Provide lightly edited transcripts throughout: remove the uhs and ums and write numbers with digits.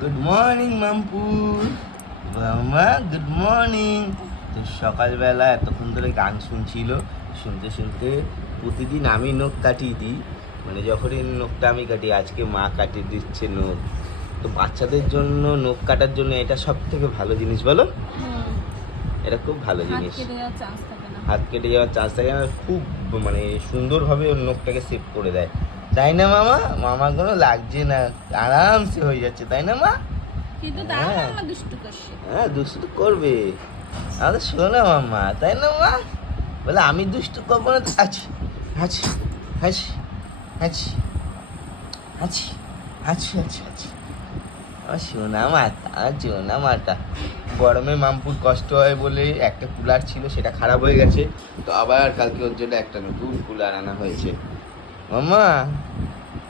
Good morning Mampu. মামা good morning. তো সকালবেলা এতক্ষণ ধরে গান শুনছিল, শুনতে শুনতে প্রতিদিন আমি নখ কাটিয়ে দিই, মানে যখনই নখটা আমি কাটি, আজকে মা কাটিয়ে দিচ্ছে নখ। তো বাচ্চাদের জন্য নখ কাটার জন্য এটা সব থেকে ভালো জিনিস, বলো? এটা খুব ভালো জিনিস। হাত কেটে যাওয়ার চান্স থাকে না, খুব মানে সুন্দরভাবে ওর নখটাকে সেভ করে দেয়, তাই না মামা? মামা কোনো লাগছে না, আরামসে হয়ে যাচ্ছে, তাই না মা? কিন্তু তাও মামা দুষ্টু করছে। হ্যাঁ, দুষ্টু তো করবে, আমাদের শোনো মামা, তাই না মা? বলে আমি দুষ্টু করবো না তো? আছি আছি আছি আছি আছি আছি আছি আছি আমার সোনা মাতা, সোনা মাতা। গরমে মামপুর কষ্ট হয় বলে একটা কুলার ছিল, সেটা খারাপ হয়ে গেছে, তো আবার কালকে ওর জন্য একটা নতুন কুলার আনা হয়েছে। মামা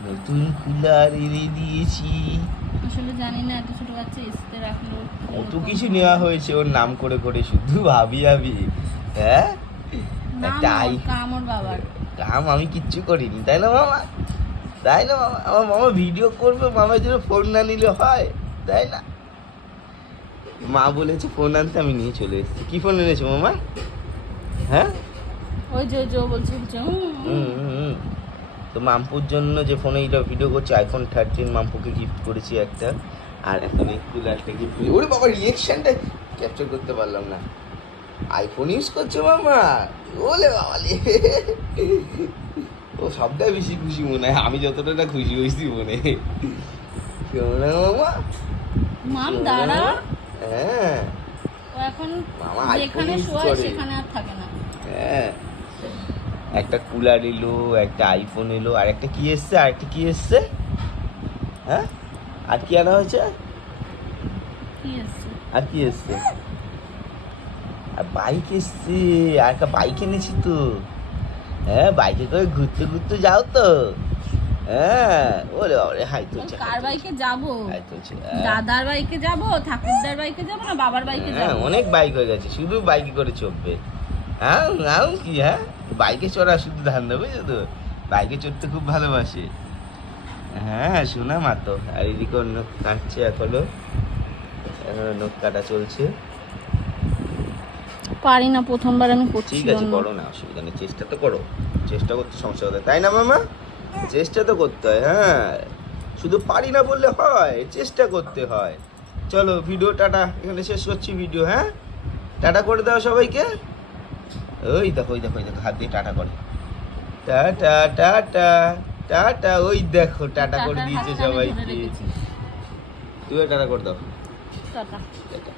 নতুন কুলার এনে দিয়েছি। আসলে জানি না এত ছোট বাচ্চা এসতে রাখলো কত কিছু নেওয়া হয়েছে ওর নাম করে করে, শুধু ভাবি ভাবি। হ্যাঁ, একটা কামর বাবার কাম আমি কিচ্ছু করিনি, তাই না মামা? তাই না মামা? আমার মামা ভিডিও করবে, মামার জন্য ফোন না নিলে হয়, তাই না? মা বলেছে ফোন আনতে, আমি নিয়ে চলে এসেছি। কি ফোন এনেছো মামা? হ্যাঁ, ওই যে বলছে তো মাম্পুর জন্য যে ফোনে এটা ভিডিও করছে, আইফোন 13 মাম্পুকে গিফট করেছি একটা, আর এখন এই কুলারটা গিফট করেছি। ওরে বাবা, রিয়েকশনটা ক্যাপচার করতে পারলাম না। আইফোন ইউজ করছো মামা? ওলে বাবা লে, ও সবটাই বেশি খুশি মনে হয়, আমি যতটা না খুশি হয়েছি মনে। কেমন মামা? মাম দাঁড়া। হ্যাঁ, ও এখন মামা যেখানে iPhone use শোয় করে। সেখানে আর থাকে না। হ্যাঁ, একটা কুলার এলো, একটা আইফোন এলো, আর একটা কি এসছে, আর একটা কি এসছে? হ্যাঁ, আর কি আনা হয়েছে? কি আছে? আর কি এসছে? আর বাইক এসছে, আর একটা বাইক এনেছি তো। হ্যাঁ, বাইকে করে ঘুরতে ঘুরতে যাও তো। হ্যাঁ, ওরে ওরে, হাই তুলছে, কার বাইকে যাবো? হাই তুলছে। দাদার বাইকে যাবো, ঠাকুরদার বাইকে যাবো, না বাবার বাইকে হ্যাঁ, যাবো? অনেক বাইক হয়ে গেছে, শুধু বাইকে করে চড়বে। হ্যাঁ নাও কি, হ্যাঁ বাইকে চড়া শুধু ধান্দা, বুঝছো তো? বাইকে চড়তে খুব ভালোবাসে। হ্যাঁ, শোনা মাতো। আর এদিকে অন্য কাটছে, এখনো নখ কাটা চলছে। পারি না, প্রথমবার আমি করছি। ঠিক আছে, করো না, অসুবিধা নেই, চেষ্টা তো করো। চেষ্টা করতে সমস্যা হতে, তাই না মামা? চেষ্টা তো করতে হয়। হ্যাঁ, শুধু পারি না বললে হয়, চেষ্টা করতে হয়। চলো, ভিডিও টাটা, এখানে শেষ করছি ভিডিও। হ্যাঁ, টাটা করে দাও সবাইকে। ওই দেখো, ওই দেখো, ওই দেখো, হাত দিয়ে টাটা করে। টাটা টাটা টাটা, ওই দেখো টাটা করে দিয়েছে সবাইকে। তুইও টাটা করে দাও। টাটা। টাটা।